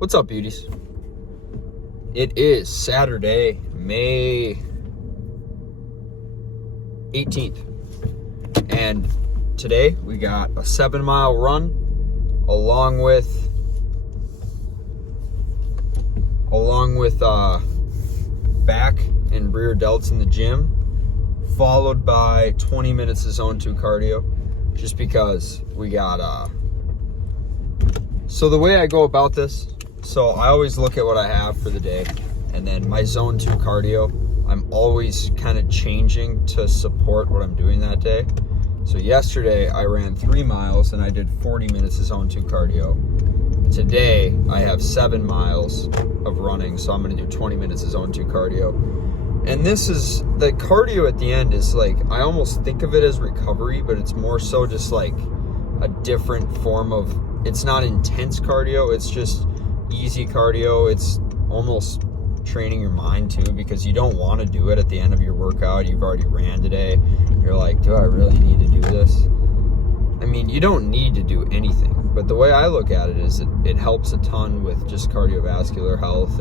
What's up, beauties? It is Saturday, May 18th. And today we got a 7-mile run along with back and rear delts in the gym, followed by 20 minutes of zone 2 cardio, just because we got so the way I go about this, so I always look at what I have for the day, and then my zone 2 cardio, I'm always kind of changing to support what I'm doing that day. So yesterday I ran 3 miles and I did 40 minutes of zone 2 cardio. Today I have 7 miles of running, so I'm going to do 20 minutes of zone 2 cardio. And this is, the cardio at the end is like, I almost think of it as recovery, but it's more so just like a different form of, it's not intense cardio, it's just easy cardio. It's almost training your mind too, because you don't want to do it at the end of your workout. You've already ran today. You're like, do I really need to do this? I mean, you don't need to do anything, but the way I look at it is it helps a ton with just cardiovascular health.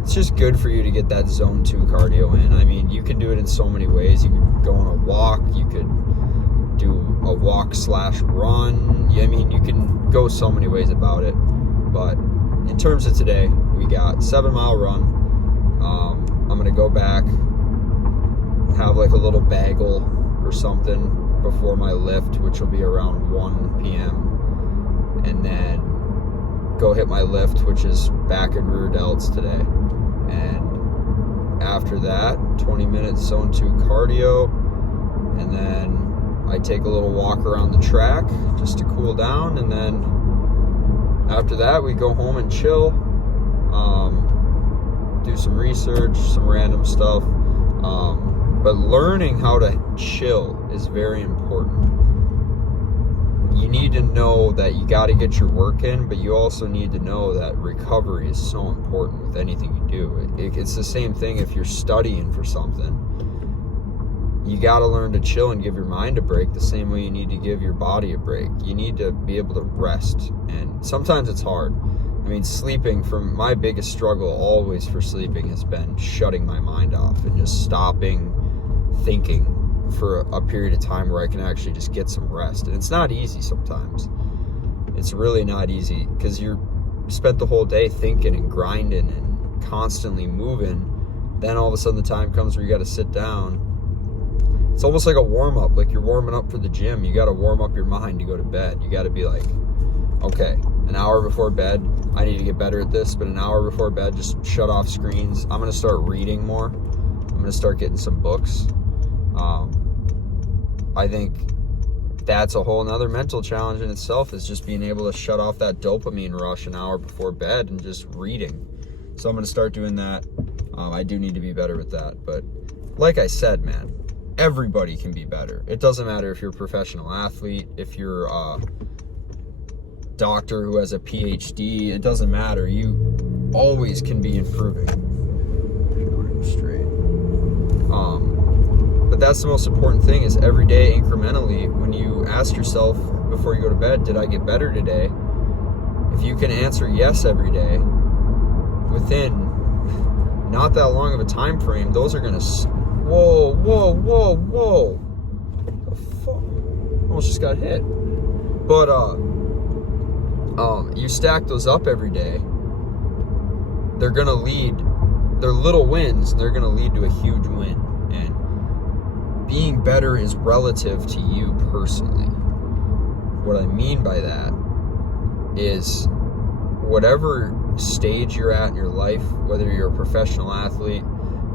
It's just good for you to get that zone 2 cardio in. I mean, you can do it in so many ways. You could go on a walk, you could do a walk/run. I mean, you can go so many ways about it. But in terms of today, we got 7-mile run. I'm gonna go back, have like a little bagel or something before my lift, which will be around 1 p.m. and then go hit my lift, which is back and rear delts today. And after that, 20 minutes zone 2 cardio, and then I take a little walk around the track just to cool down, and then after that we go home and chill, do some research, some random stuff, but learning how to chill is very important. You need to know that you got to get your work in, but you also need to know that recovery is so important with anything you do. It's the same thing if you're studying for something. You got to learn to chill and give your mind a break the same way you need to give your body a break. You need to be able to rest, and sometimes it's hard. I mean, sleeping, from my biggest struggle always for sleeping has been shutting my mind off and just stopping thinking for a period of time where I can actually just get some rest. And it's not easy sometimes. It's really not easy, because you're spent the whole day thinking and grinding and constantly moving. Then all of a sudden the time comes where you got to sit down. It's almost like a warm-up, like you're warming up for the gym. You got to warm up your mind to go to bed. You got to be like, okay, an hour before bed, I need to get better at this, but an hour before bed, just shut off screens. I'm going to start reading more. I'm going to start getting some books. I think that's a whole nother mental challenge in itself, is just being able to shut off that dopamine rush an hour before bed and just reading. So I'm going to start doing that. I do need to be better with that. But like I said, man, everybody can be better. It doesn't matter if you're a professional athlete, if you're a doctor who has a PhD, it doesn't matter. You always can be improving. Straight. But that's the most important thing, is every day incrementally, when you ask yourself before you go to bed, did I get better today? If you can answer yes every day, within not that long of a time frame, those are gonna, whoa, the fuck, almost just got hit. But you stack those up every day, they're gonna lead, they're little wins, and they're gonna lead to a huge win. And being better is relative to you personally. What I mean by that is, whatever stage you're at in your life, whether you're a professional athlete,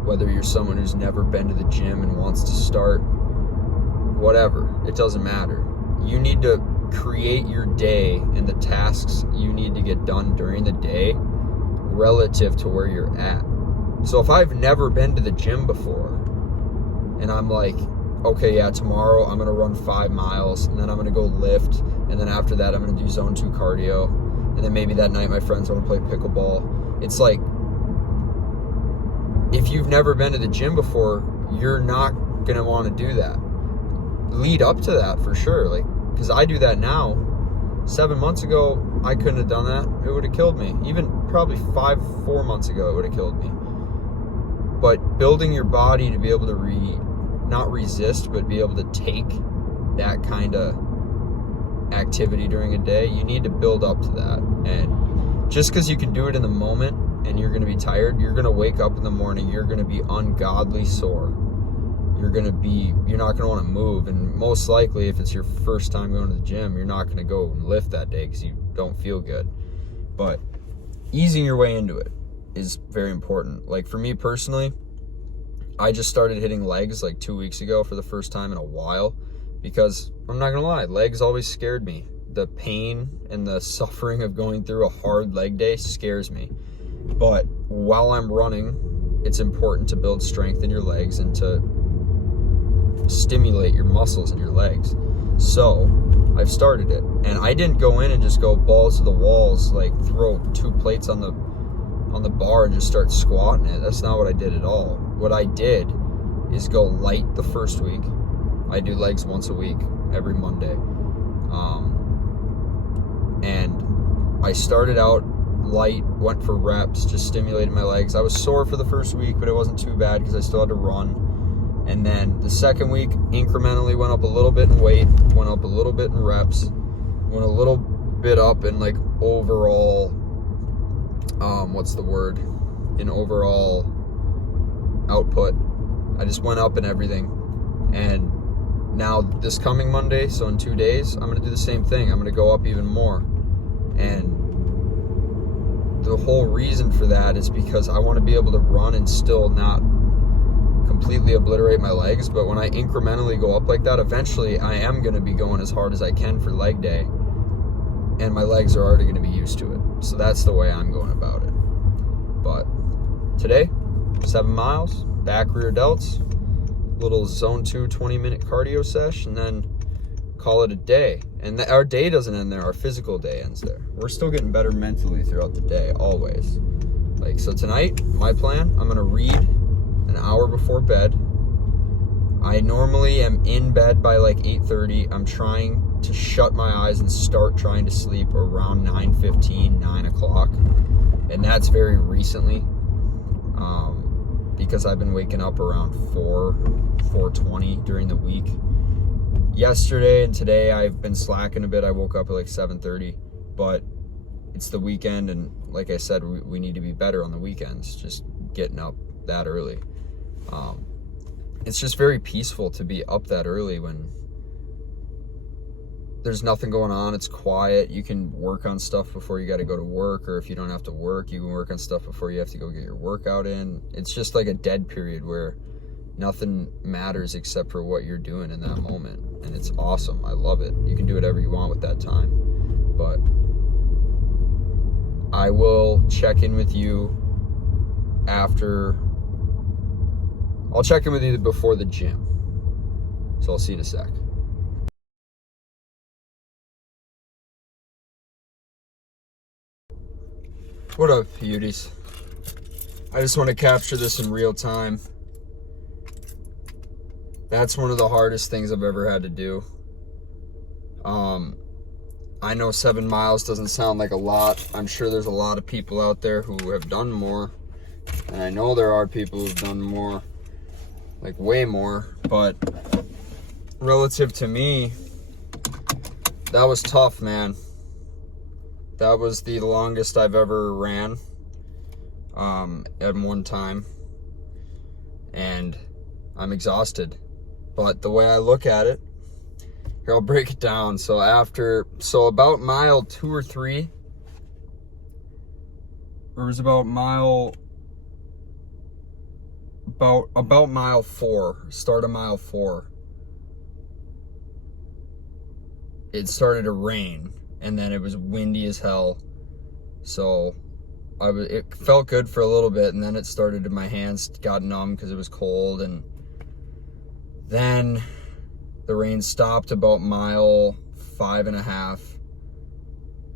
whether you're someone who's never been to the gym and wants to start, whatever, it doesn't matter. You need to create your day and the tasks you need to get done during the day relative to where you're at. So if I've never been to the gym before, and I'm like, okay, yeah, tomorrow I'm gonna run 5 miles, and then I'm gonna go lift, and then after that I'm gonna do zone 2 cardio, and then maybe that night my friends wanna play pickleball. It's like, if you've never been to the gym before, you're not gonna wanna do that. Lead up to that for sure, like, because I do that now. 7 months ago, I couldn't have done that. It would have killed me. Even probably 4 months ago, it would have killed me. But building your body to be able to not resist, but be able to take that kind of activity during a day, you need to build up to that. And just because you can do it in the moment and you're going to be tired, you're going to wake up in the morning, you're going to be ungodly sore. You're not going to want to move. And most likely, if it's your first time going to the gym, you're not going to go and lift that day because you don't feel good. But easing your way into it is very important. Like for me personally, I just started hitting legs like 2 weeks ago for the first time in a while, because I'm not gonna lie, legs always scared me. The pain and the suffering of going through a hard leg day scares me. But while I'm running, it's important to build strength in your legs and to stimulate your muscles in your legs. So I've started it, and I didn't go in and just go balls to the walls, like throw 2 plates on the bar and just start squatting it. That's not what I did at all. What I did is go light the first week. I do legs once a week, every Monday. And I started out light, went for reps, just stimulated my legs. I was sore for the first week, but it wasn't too bad because I still had to run. And then the second week, incrementally went up a little bit in weight, went up a little bit in reps, went a little bit up in like overall, in overall output. I just went up in everything. And now this coming Monday, so in 2 days, I'm going to do the same thing. I'm going to go up even more. And the whole reason for that is because I want to be able to run and still not completely obliterate my legs. But when I incrementally go up like that, eventually I am going to be going as hard as I can for leg day. And my legs are already going to be used to it. So that's the way I'm going about it. But today, 7 miles, back rear delts, little zone 2 20-minute cardio sesh, and then call it a day. And our day doesn't end there, our physical day ends there. We're still getting better mentally throughout the day, always. Like, so tonight, my plan, I'm gonna read an hour before bed. I normally am in bed by like 8:30. I'm trying to shut my eyes and start trying to sleep around 9:15, 9 o'clock. And that's very recently, because I've been waking up around 4:20 during the week. Yesterday and today I've been slacking a bit. I woke up at like 7:30, but it's the weekend, and like I said, we need to be better on the weekends, just getting up that early. It's just very peaceful to be up that early when there's nothing going on. It's quiet. You can work on stuff before you got to go to work, or if you don't have to work, you can work on stuff before you have to go get your workout in. It's just like a dead period where nothing matters except for what you're doing in that moment. And it's awesome. I love it. You can do whatever you want with that time. But I will check in with you after. I'll check in with you before the gym. So I'll see you in a sec. What up, beauties? I just want to capture this in real time. That's one of the hardest things I've ever had to do. I know 7 miles doesn't sound like a lot. I'm sure there's a lot of people out there who have done more. And I know there are people who've done more, like way more. But relative to me, that was tough, man. That was the longest I've ever ran at one time. And I'm exhausted. But the way I look at it, here, I'll break it down. So about mile 2 or 3, or it was about mile 4, start of mile 4, it started to rain, and then it was windy as hell. So it felt good for a little bit, and then it started, my hands got numb because it was cold, and then the rain stopped about mile 5.5.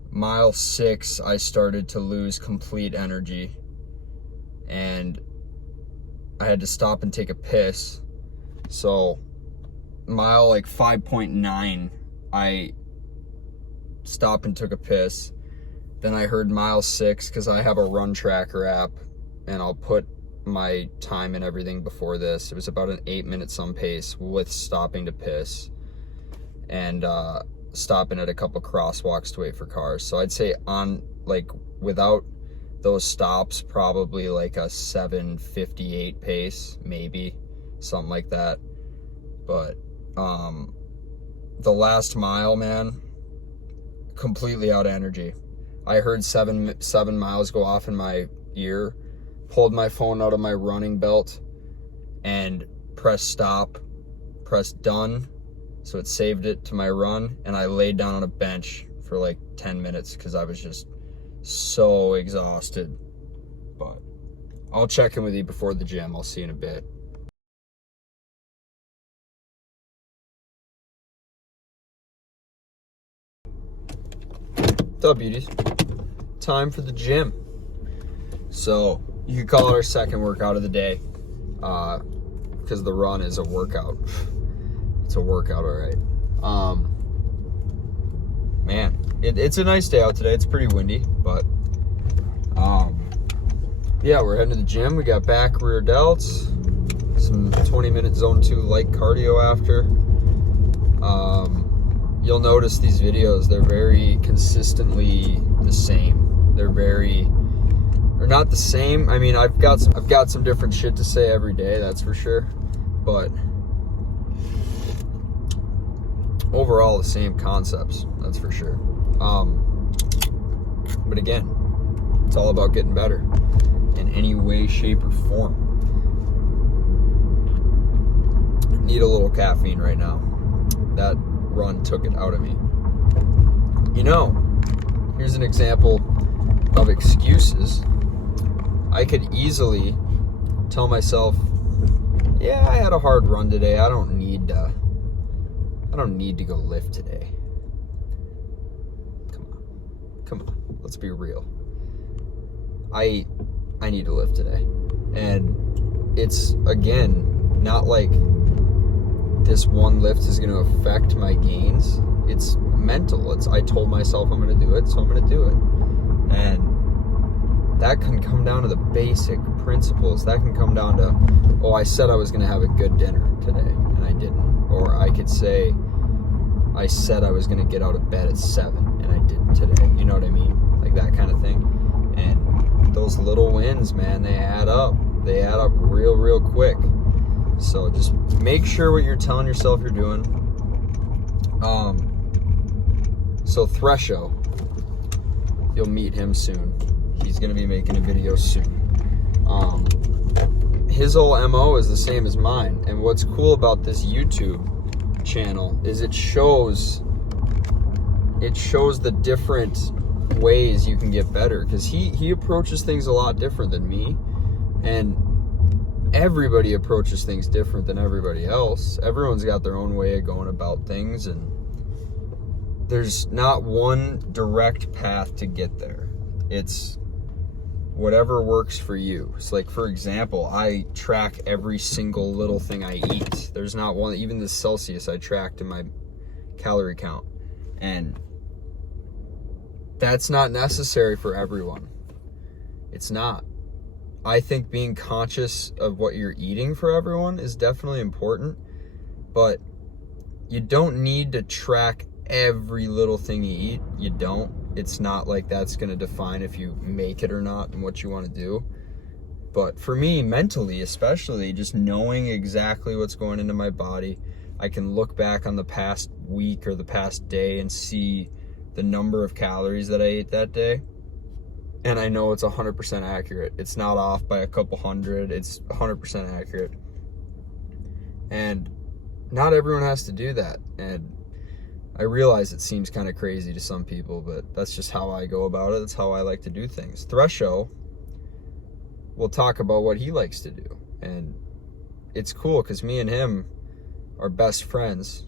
Mile 6, I started to lose complete energy, and I had to stop and take a piss. So mile like 5.9, I stopped and took a piss. Then I heard mile 6 because I have a run tracker app, and I'll put my time and everything before this. It was about an 8-minute some pace with stopping to piss and stopping at a couple crosswalks to wait for cars. So I'd say on, like, without those stops, probably like a 7:58 pace, maybe something like that. But the last mile, man, completely out of energy. I heard seven miles go off in my ear, pulled my phone out of my running belt, and pressed stop, pressed done, so it saved it to my run, and I laid down on a bench for like 10 minutes because I was just so exhausted. But I'll check in with you before the gym. I'll see you in a bit. What's up, beauties? Time for the gym. So you could call it our second workout of the day, because the run is a workout. It's a workout, all right. Man, it's a nice day out today. It's pretty windy, but yeah, we're heading to the gym. We got back rear delts, some 20-minute zone 2 light cardio after. You'll notice these videos, they're very consistently the same. They're not the same. I mean, I've got some different shit to say every day, that's for sure. But overall, the same concepts, that's for sure. But again, it's all about getting better in any way, shape, or form. Need a little caffeine right now. That run took it out of me. You know, here's an example of excuses. I could easily tell myself, yeah, I had a hard run today. I don't need to go lift today. Come on, let's be real. I need to lift today. And it's, again, not like this one lift is going to affect my gains. It's mental. I told myself I'm going to do it, so I'm going to do it. And that can come down to the basic principles. That can come down to, oh, I said I was going to have a good dinner today, and I didn't. Or I could say, I said I was going to get out of bed at 7, and I didn't today. You know what I mean? Like that kind of thing. And those little wins, man, they add up. They add up real, real quick. So just make sure what you're telling yourself you're doing. So Thresho, you'll meet him soon. He's going to be making a video soon. His whole MO is the same as mine. And what's cool about this YouTube channel is it shows the different ways you can get better, because he approaches things a lot different than me, and everybody approaches things different than everybody else. Everyone's got their own way of going about things, and there's not one direct path to get there. It's whatever works for you. It's like, for example, I track every single little thing I eat. There's not one, even the Celsius I tracked in my calorie count. And that's not necessary for everyone. It's not. I think being conscious of what you're eating for everyone is definitely important, but you don't need to track every little thing you eat. You don't. It's not like that's going to define if you make it or not and what you want to do. But for me, mentally especially, just knowing exactly what's going into my body, I can look back on the past week or the past day and see the number of calories that I ate that day. And I know it's 100% accurate. It's not off by a couple hundred. It's 100% accurate. And not everyone has to do that. And I realize it seems kind of crazy to some people, but that's just how I go about it. That's how I like to do things. Thresho will talk about what he likes to do. And it's cool because me and him are best friends.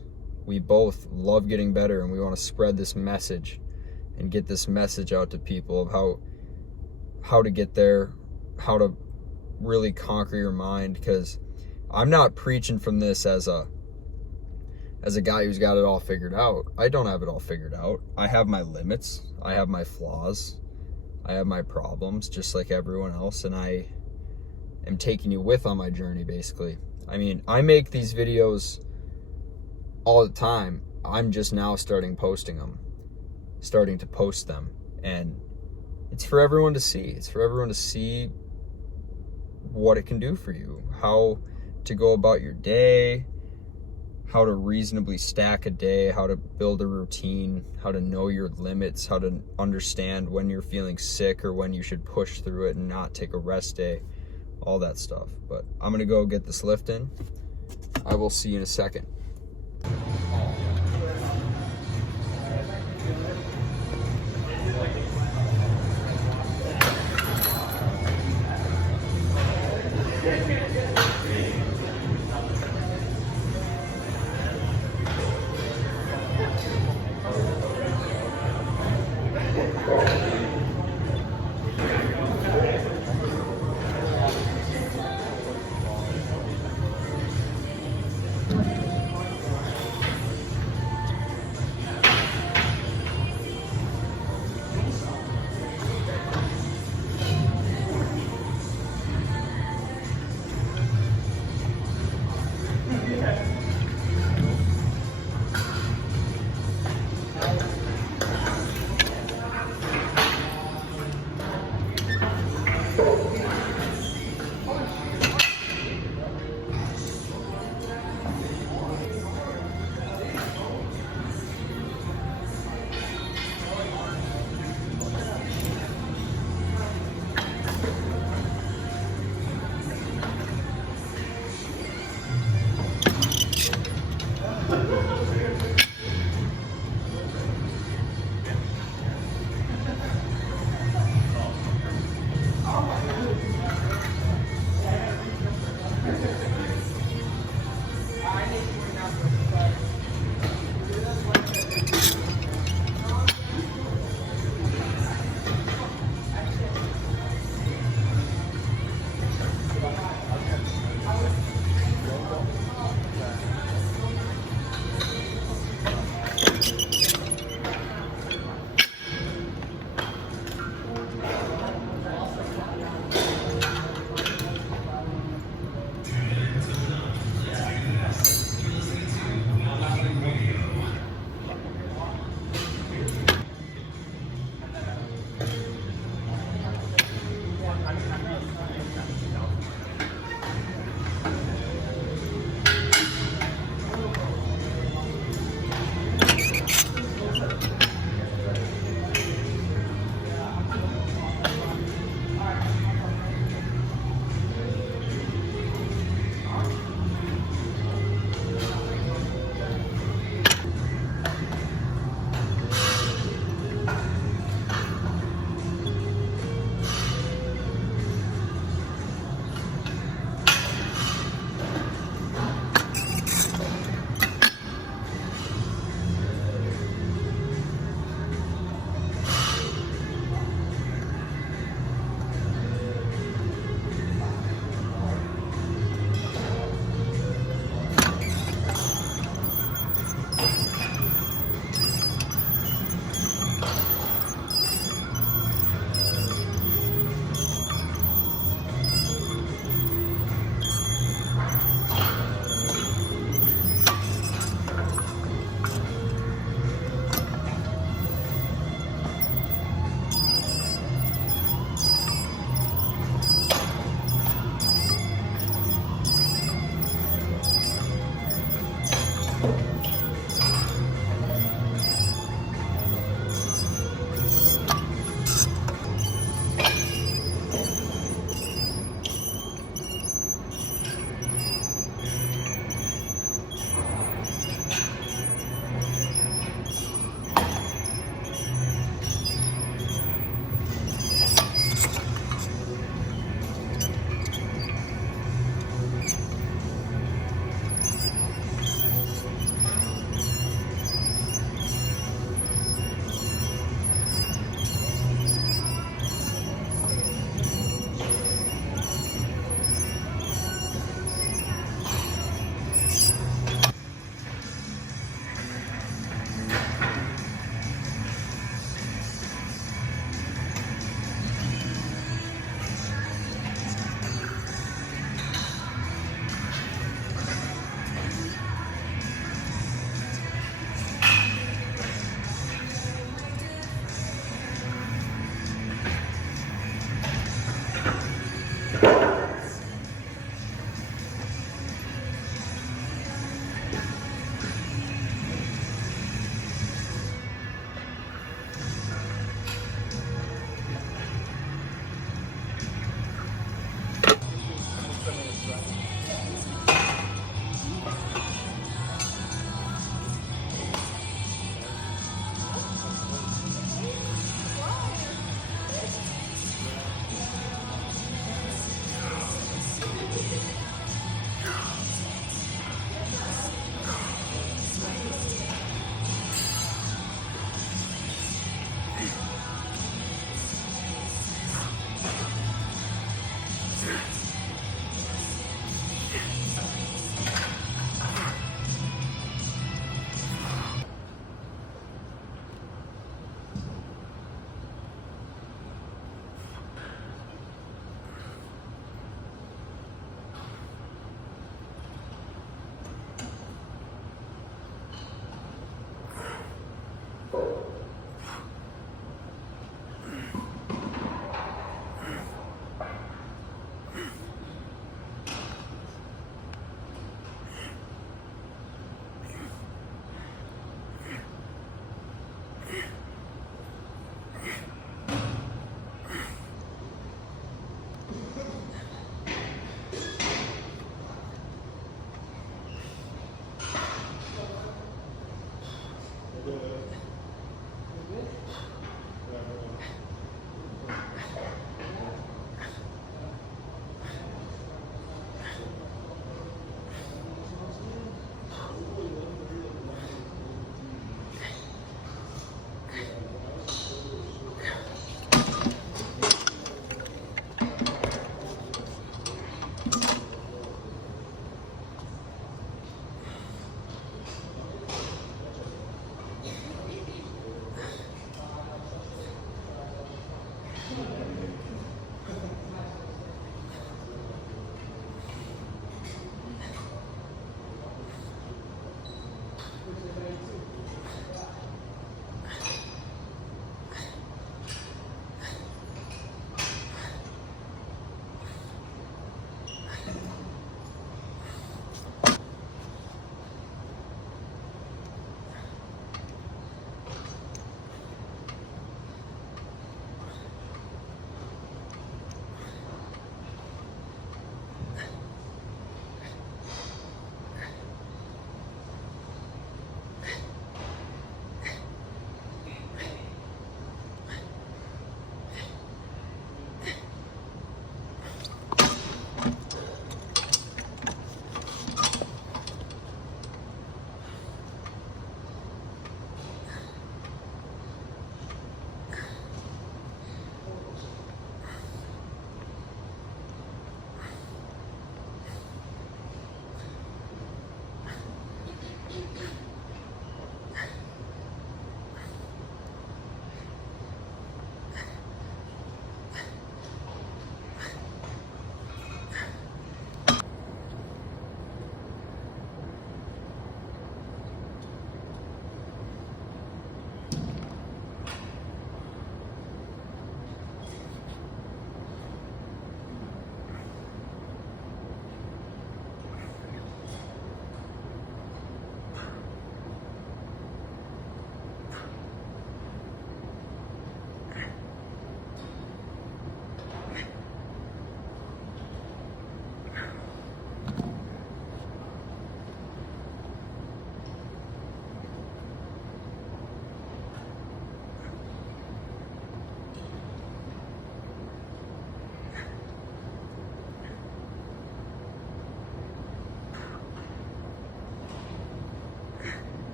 We both love getting better, and we want to spread this message and get this message out to people of how to get there, how to really conquer your mind. Because I'm not preaching from this as a, as a guy who's got it all figured out. I don't have it all figured out. I have my limits. I have my flaws. I have my problems, just like everyone else, and I am taking you with on my journey, basically. I mean, I make these videos all the time. I'm just now starting to post them, and it's for everyone to see. It's for everyone to see what it can do for you, how to go about your day, how to reasonably stack a day, how to build a routine, how to know your limits, how to understand when you're feeling sick or when you should push through it and not take a rest day, all that stuff. But I'm gonna go get this lift in. I will see you in a second.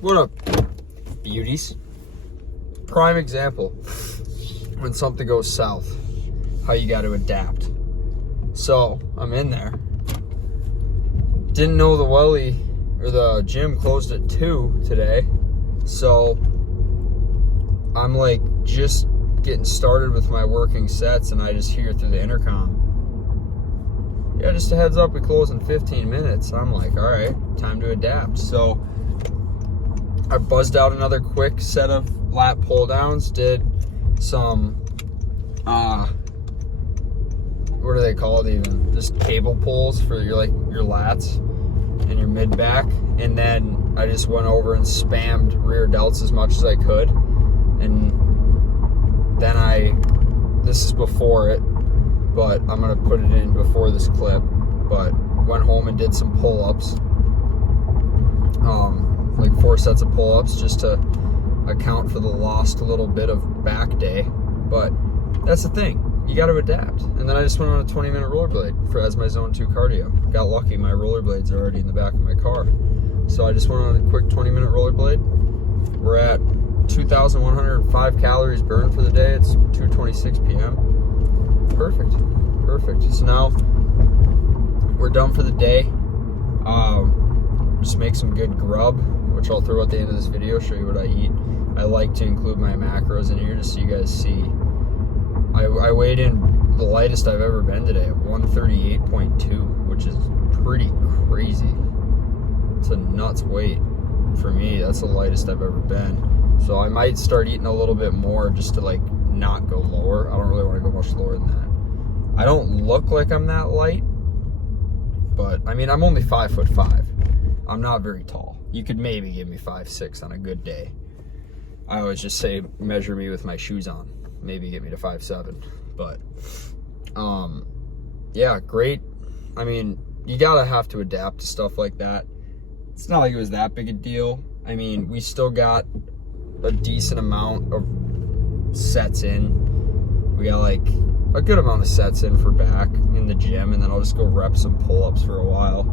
What up, beauties? Prime example, when something goes south, how you got to adapt. So I'm in there. Didn't know the welly or the gym closed at 2 today. So I'm like just getting started with my working sets, and I just hear through the intercom, yeah, just a heads up, we close in 15 minutes. I'm like, all right, time to adapt. So I buzzed out another quick set of lat pull downs, did some, what are they called even? Just cable pulls for your lats and your mid back. And then I just went over and spammed rear delts as much as I could. And then this is before it, but I'm gonna put it in before this clip, but went home and did some pull-ups. Like 4 sets of pull-ups just to account for the lost little bit of back day. But that's the thing, you got to adapt. And then I just went on a 20-minute rollerblade as my zone 2 cardio. Got lucky, my rollerblades are already in the back of my car. So I just went on a quick 20-minute rollerblade. We're at 2,105 calories burned for the day. It's 2:26 p.m. Perfect. So now we're done for the day. Just make some good grub, which I'll throw at the end of this video, show you what I eat. I like to include my macros in here just so you guys see. I weighed in the lightest I've ever been today at 138.2, which is pretty crazy. It's a nuts weight for me. That's the lightest I've ever been. So I might start eating a little bit more just to like not go lower. I don't really want to go much lower than that. I don't look like I'm that light, but I mean, I'm only 5'5". I'm not very tall. You could maybe give me 5'6" on a good day. I always just say measure me with my shoes on. Maybe get me to 5'7". But yeah, great. I mean, you gotta have to adapt to stuff like that. It's not like it was that big a deal. I mean, we still got a decent amount of sets in. We got like a good amount of sets in for back in the gym, and then I'll just go rep some pull-ups for a while.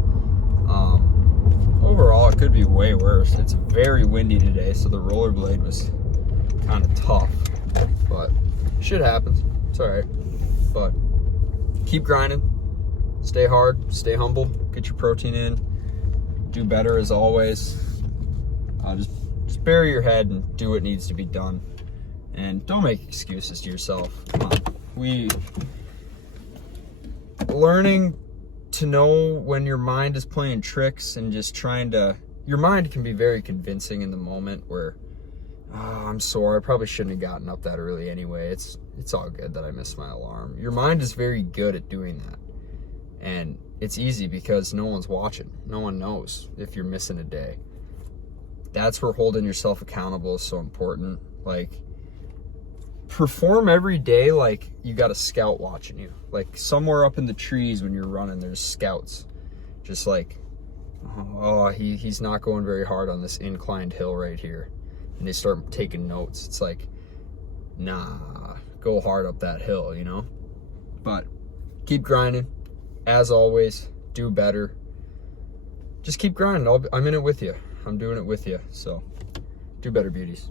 Overall, it could be way worse. It's very windy today, so the rollerblade was kind of tough, but shit happens. It's all right. But keep grinding, stay hard, stay humble, get your protein in, do better as always. Just bury your head and do what needs to be done, and don't make excuses to yourself. Learning to know when your mind is playing tricks and just your mind can be very convincing in the moment where, I'm sore, I probably shouldn't have gotten up that early anyway. It's all good that I missed my alarm. Your mind is very good at doing that. And it's easy because no one's watching. No one knows if you're missing a day. That's where holding yourself accountable is so important. Like, perform every day like you got a scout watching you. Like somewhere up in the trees when you're running, there's scouts. Just like, oh, he's not going very hard on this inclined hill right here. And they start taking notes. It's like, nah, go hard up that hill, you know? But keep grinding. As always, do better. Just keep grinding. I'm in it with you. I'm doing it with you. So do better, beauties.